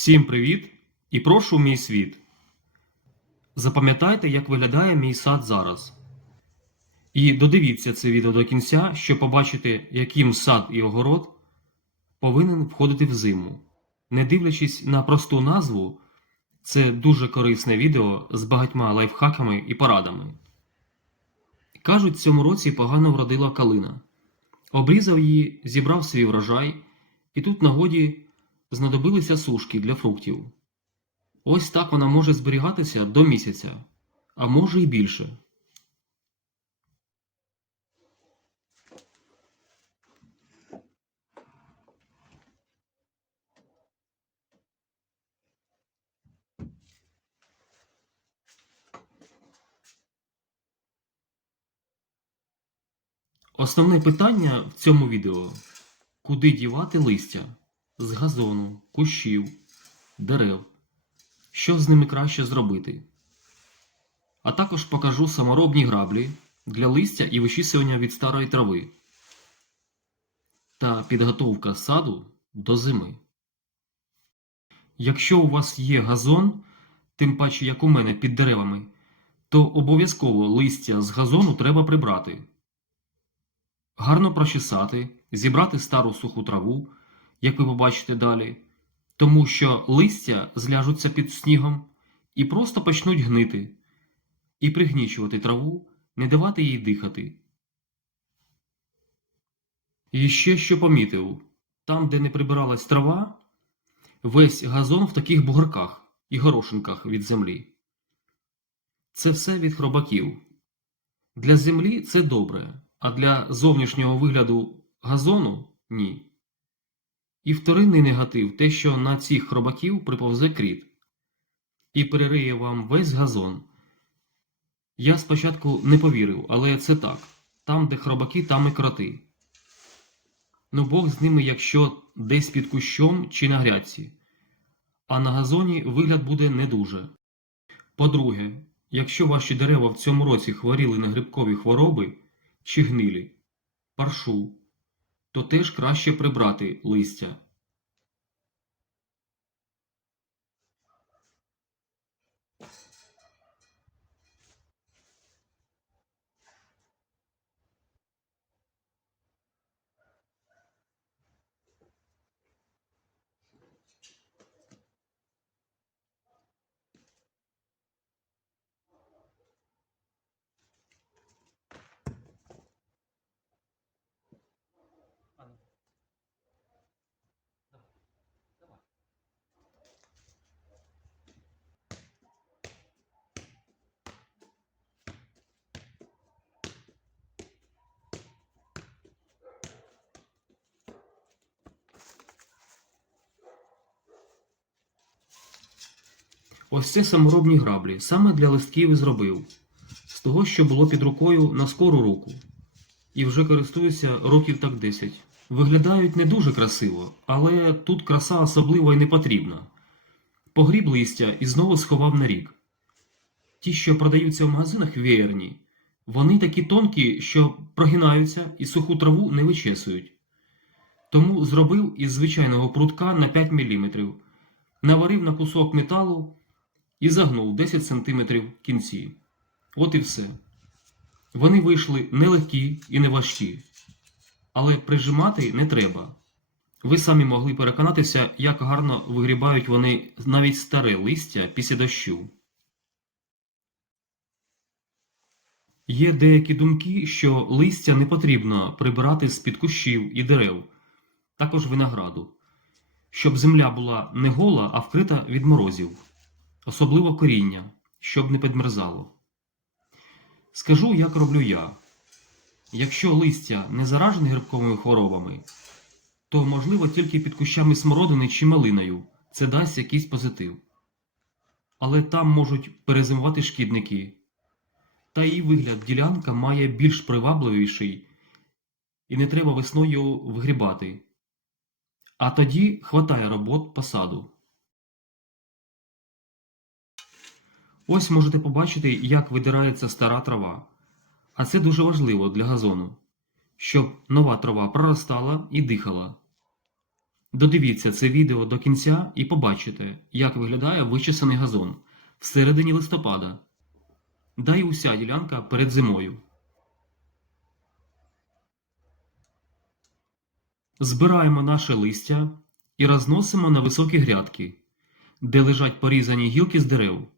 Всім привіт і прошу мій світ. Запам'ятайте, як виглядає мій сад зараз. І додивіться це відео до кінця, щоб побачити, яким сад і огород повинен входити в зиму. Не дивлячись на просту назву, це дуже корисне відео з багатьма лайфхаками і порадами. Кажуть, цьому році погано вродила калина. Обрізав її, зібрав свій врожай, і тут нагоді знадобилися сушки для фруктів. Ось так вона може зберігатися до місяця, а може і більше. Основне питання в цьому відео куди дівати листя з газону, кущів, дерев, що з ними краще зробити. А також покажу саморобні граблі для листя і вичісування від старої трави та підготовка саду до зими. Якщо у вас є газон, тим паче як у мене під деревами, то обов'язково листя з газону треба прибрати гарно прочесати, зібрати стару суху траву, як ви побачите далі, тому що листя зляжуться під снігом і просто почнуть гнити, і пригнічувати траву, не давати їй дихати. І ще що помітив там, де не прибиралась трава, весь газон в таких бугорках і горошинках від землі. Це все від хробаків. Для землі це добре, а для зовнішнього вигляду газону ні. І вторинний негатив те, що на цих хробаків приповзе кріт і перериє вам весь газон. Я спочатку не повірив, але це так. Там, де хробаки, там і кроти. Ну Бог з ними, якщо десь під кущом чи на грядці. А на газоні вигляд буде не дуже. По-друге, якщо ваші дерева в цьому році хворіли на грибкові хвороби чи гнилі, паршу, то теж краще прибрати листя. Ось це саморобні граблі, саме для листків і зробив, з того, що було під рукою на скору руку. І вже користуюся років так 10. Виглядають не дуже красиво, але тут краса особлива і не потрібна. Погріб листя і знову сховав на рік. Ті, що продаються в магазинах веєрні, вони такі тонкі, що прогинаються і суху траву не вичесують. Тому зробив із звичайного прутка на 5 мм, наварив на кусок металу і загнув 10 см кінці. От і все. Вони вийшли нелегкі і не важкі. Але прижимати не треба. Ви самі могли переконатися, як гарно вигрібають вони навіть старе листя після дощу. Є деякі думки, що листя не потрібно прибирати з-під кущів і дерев, також винограду, щоб земля була не гола, а вкрита від морозів, особливо коріння, щоб не підмерзало. Скажу, як роблю я. Якщо листя не заражене грибковими хворобами, то можливо тільки під кущами смородини чи малиною це дасть якийсь позитив. Але там можуть перезимувати шкідники. Та і вигляд ділянка має більш привабливіший, і не треба весною вгрібати. А тоді хватає робот по саду. Ось можете побачити, як видирається стара трава. А це дуже важливо для газону, щоб нова трава проростала і дихала. Додивіться це відео до кінця і побачите, як виглядає вичесаний газон всередині листопада, да й уся ділянка перед зимою. Збираємо наше листя і розносимо на високі грядки, де лежать порізані гілки з дерев.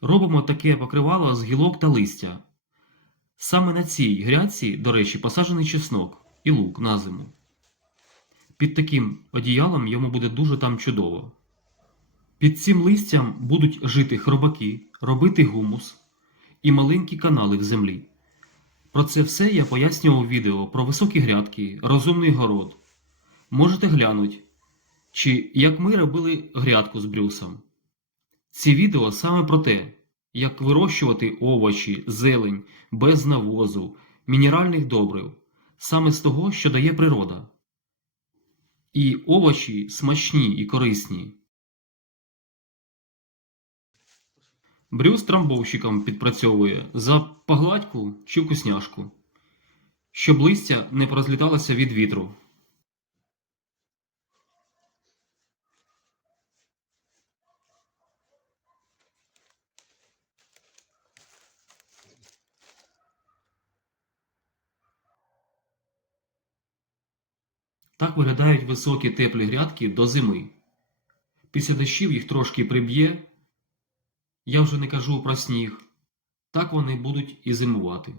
Робимо таке покривало з гілок та листя. Саме на цій грядці, до речі, посаджений чеснок і лук на зиму. Під таким одіялом йому буде дуже там чудово. Під цим листям будуть жити хробаки, робити гумус і маленькі канали в землі. Про це все я пояснював відео про високі грядки, розумний город. Можете глянути, чи як ми робили грядку з брюсом. Ці відео саме про те, як вирощувати овочі, зелень, без навозу, мінеральних добрив, саме з того, що дає природа. І овочі смачні і корисні. Брюс трамбовщиком підпрацьовує за погладьку чи вкусняшку, щоб листя не порозліталося від вітру. Так виглядають високі теплі грядки до зими. Після дощів їх трошки приб'є. Я вже не кажу про сніг. Так вони будуть і зимувати.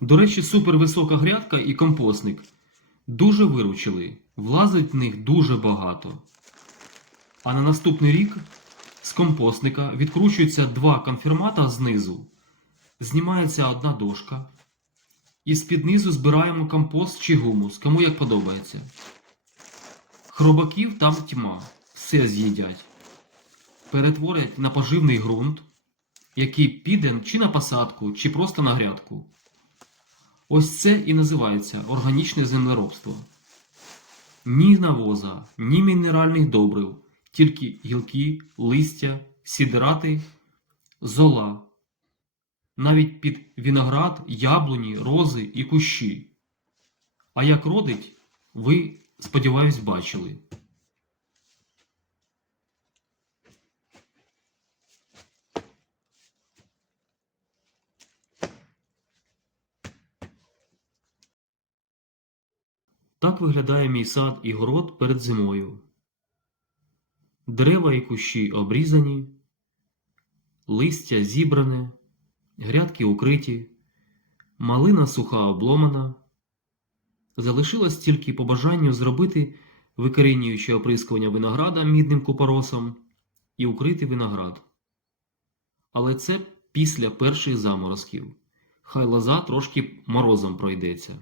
До речі, супервисока грядка і компостник дуже виручили. Влазить в них дуже багато. А на наступний рік з компостника відкручуються два конфірмата знизу, знімається одна дошка, і з-під низу збираємо компост чи гумус, кому як подобається. Хробаків там тьма, все з'їдять. Перетворять на поживний ґрунт, який піде чи на посадку, чи просто на грядку. Ось це і називається органічне землеробство. Ні навоза, ні мінеральних добрив, тільки гілки, листя, сідерати, зола. Навіть під виноград, яблуні, рози і кущі. А як родить, ви, сподіваюсь, бачили. Так виглядає мій сад і город перед зимою. Дерева і кущі обрізані, листя зібране, грядки укриті, малина суха обломана. Залишилось тільки по бажанню зробити викорінююче оприскування винограда мідним купоросом і укрити виноград. Але це після перших заморозків. Хай лоза трошки морозом пройдеться.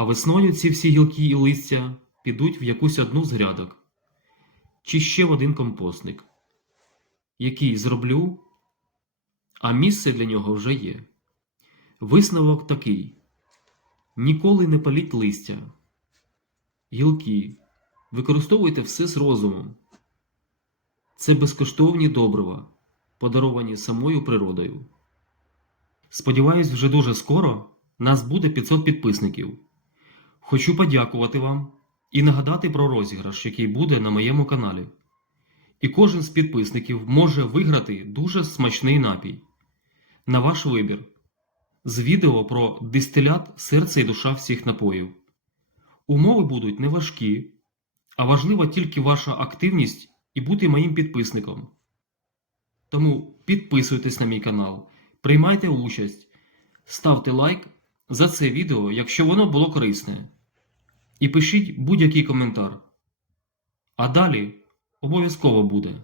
А весною ці всі гілки і листя підуть в якусь одну з грядок, чи ще в один компостник, який зроблю, а місце для нього вже є. Висновок такий: ніколи не паліть листя, гілки, використовуйте все з розумом. Це безкоштовні добрива, подаровані самою природою. Сподіваюсь, вже дуже скоро нас буде 500 підписників. Хочу подякувати вам і нагадати про розіграш, який буде на моєму каналі. І кожен з підписників може виграти дуже смачний напій. На ваш вибір. З відео про дистилят серце і душа всіх напоїв. Умови будуть не важкі, а важлива тільки ваша активність і бути моїм підписником. Тому підписуйтесь на мій канал, приймайте участь, ставте лайк за це відео, якщо воно було корисне. І пишіть будь-який коментар. А далі обов'язково буде.